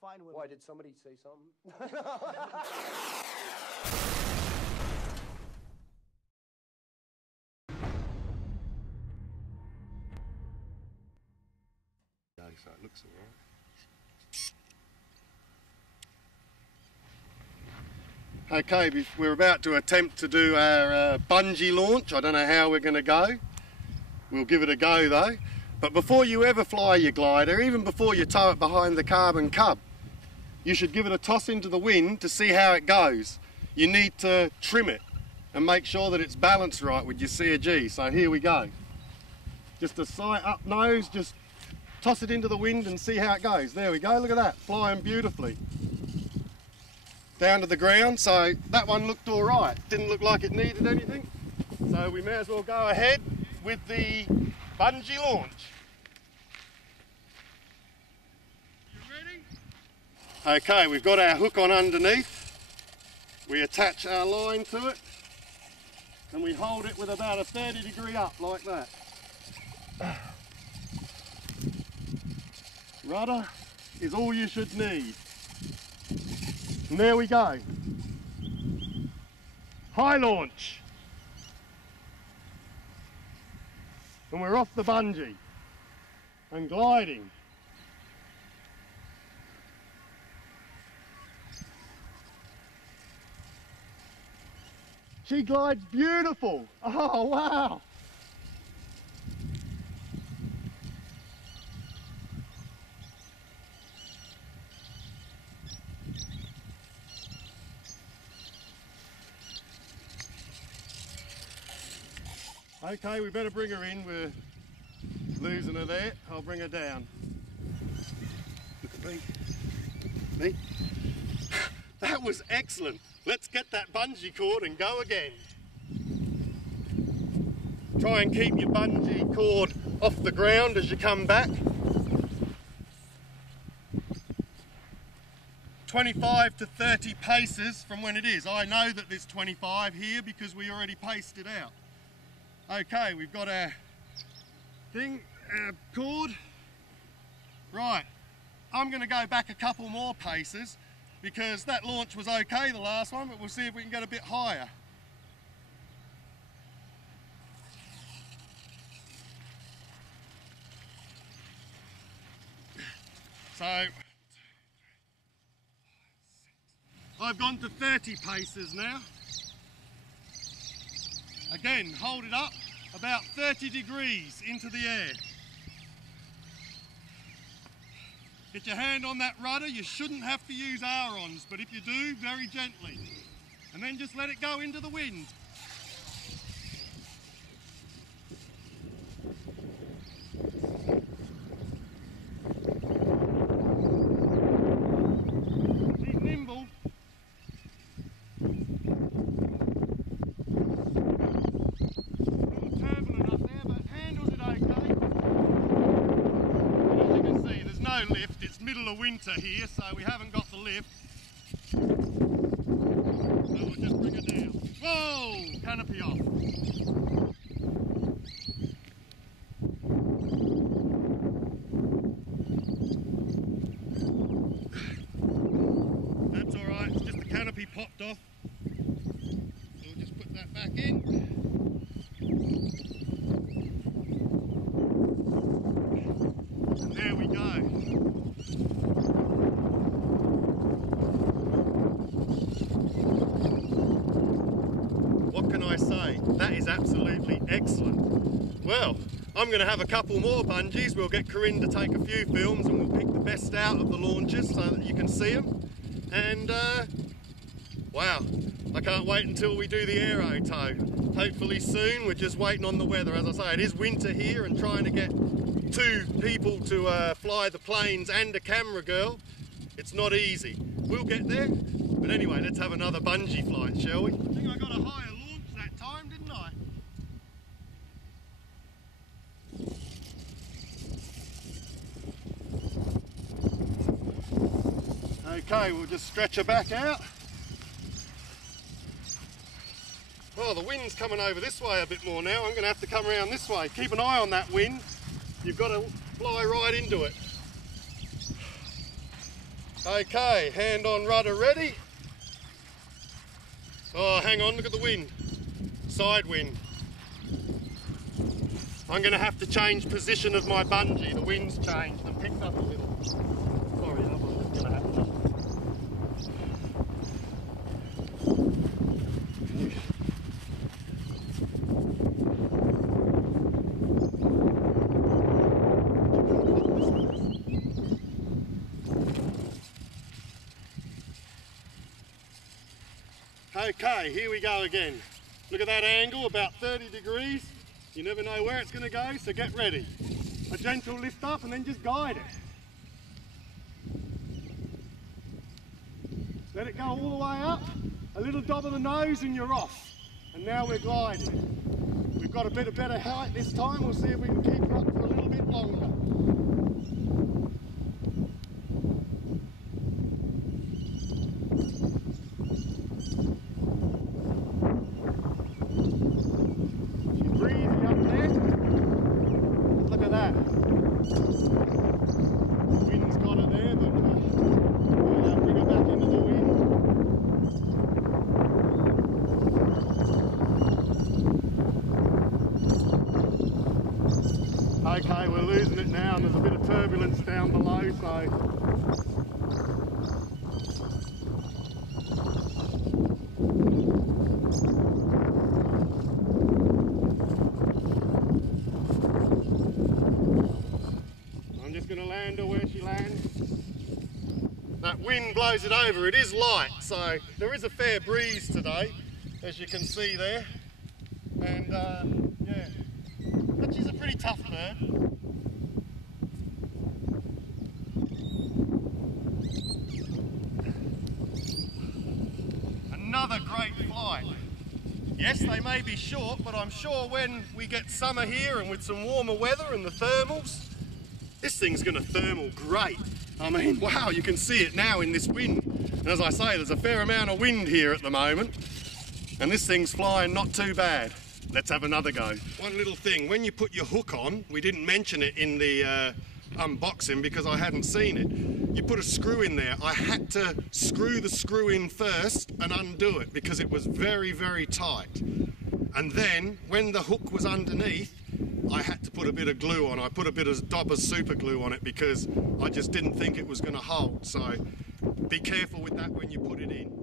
fine with Why, me. did somebody say something? So it looks all right. Okay, we're about to attempt to do our bungee launch. I don't know how we're going to go. We'll give it a go though. But before you ever fly your glider, even before you tow it behind the carbon cub, you should give it a toss into the wind to see how it goes. You need to trim it and make sure that it's balanced right with your CG. So here we go. Just a slight up nose, just toss it into the wind and see how it goes. There we go, look at that, flying beautifully. Down to the ground, so that one looked all right. Didn't look like it needed anything. So we may as well go ahead with the bungee launch. You ready? Okay, we've got our hook on underneath. We attach our line to it and we hold it with about a 30-degree up like that. Rudder is all you should need. And there we go. High launch. And we're off the bungee and gliding. She glides beautiful. Oh, wow. Okay, we better bring her in. We're losing her there. I'll bring her down. Look at me. Me. That was excellent. Let's get that bungee cord and go again. Try and keep your bungee cord off the ground as you come back. 25 to 30 paces from when it is. I know that there's 25 here because we already paced it out. Okay, we've got our thing, our cord. Right, I'm going to go back a couple more paces because that launch was okay, the last one, but we'll see if we can get a bit higher. So, I've gone to 30 paces now. Again, hold it up about 30 degrees into the air. Get your hand on that rudder. You shouldn't have to use aerons, but if you do, very gently. And then just let it go into the wind. She's nimble. Lift. It's middle of winter here, so we haven't got the lift. So we'll just bring it down. Whoa! Canopy off. That's alright, it's just the canopy popped off. So we'll just put that back in. And there we go. What can I say? That is absolutely excellent. Well, I'm going to have a couple more bungees. We'll get Corinne to take a few films and we'll pick the best out of the launches so that you can see them. And wow, I can't wait until we do the aero tow. Hopefully soon. We're just waiting on the weather. As I say, it is winter here, and trying to get two people to fly the planes and a camera girl, it's not easy. We'll get there. But anyway, let's have another bungee flight, shall we? I think I got a higher launch that time, didn't I? Okay, we'll just stretch her back out. Oh, the wind's coming over this way a bit more now. I'm going to have to come around this way. Keep an eye on that wind. You've got to fly right into it. Okay, hand on rudder ready. Oh, hang on, look at the wind. Side wind. I'm going to have to change position of my bungee. The wind's changed and picked up a little. Sorry, I'm just going to have to. Okay, here we go again. Look at that angle, about 30 degrees. You never know where it's going to go, so get ready. A gentle lift up and then just guide it. Let it go all the way up, a little dob of the nose and you're off. And now we're gliding. We've got a bit of better height this time. We'll see if we can keep it up for a little bit longer. Okay, we're losing it now and there's a bit of turbulence down below, so I'm just going to land her where she lands. That wind blows it over. It is light, so there is a fair breeze today, as you can see there. And yeah, but she's a pretty tough bird. Another great flight. Yes, they may be short, but I'm sure when we get summer here and with some warmer weather and the thermals, this thing's going to thermal great. I mean, wow, you can see it now in this wind. And as I say, there's a fair amount of wind here at the moment. And this thing's flying not too bad. Let's have another go. One little thing, when you put your hook on, we didn't mention it in the unboxing because I hadn't seen it. You put a screw in there. I had to screw the screw in first and undo it because it was very, very tight. And then when the hook was underneath, I had to put a bit of glue on. I put a bit of Dobber super glue on it because I just didn't think it was going to hold. So be careful with that when you put it in.